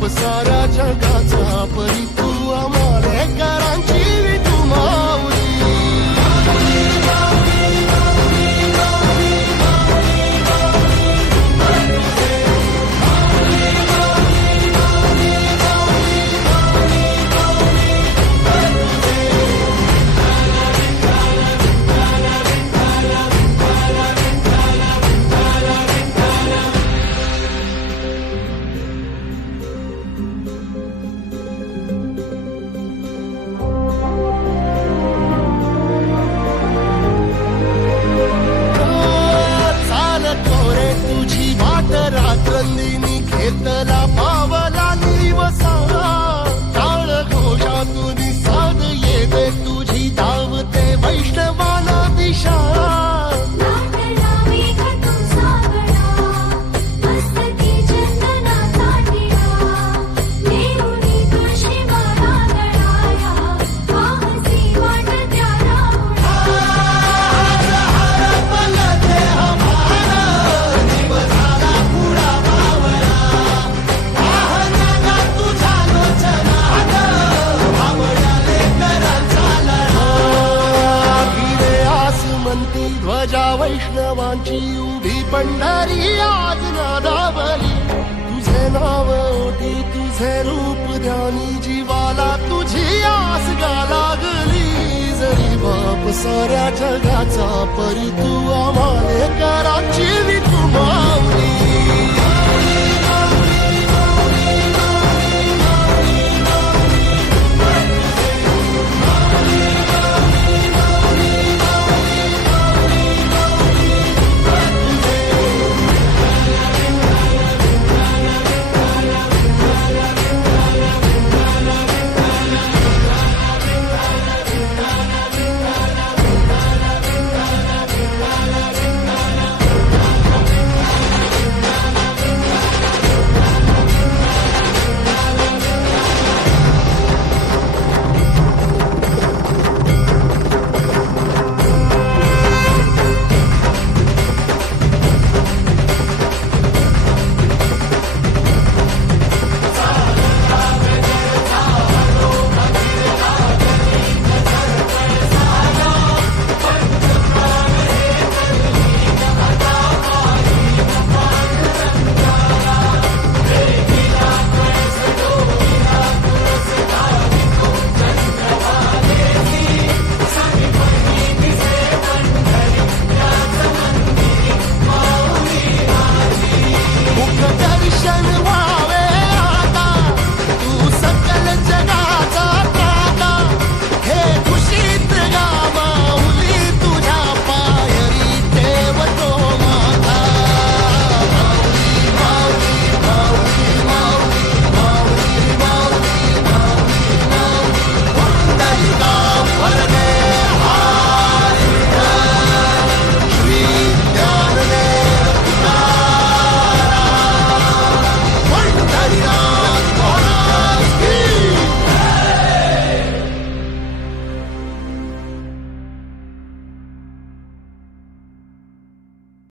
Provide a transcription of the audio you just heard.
बाप साऱ्या जगाचा परी तू आम्हाला करांची विठू माऊली. रात्रंदिनी घेतला पावला निवसा टाळ घोषातून साध येते तुझी धावते वैष्णवाला दिशा. ध्वजा वैष्णवांची उभी पंढरी आज नादावली. तुझे नाव ओटी तुझे रूप ध्यानी जीवाला तुझी आस गा लागली. जरी बाप साऱ्या जगाचा परी तू आम्हाला करांची विठू माऊली.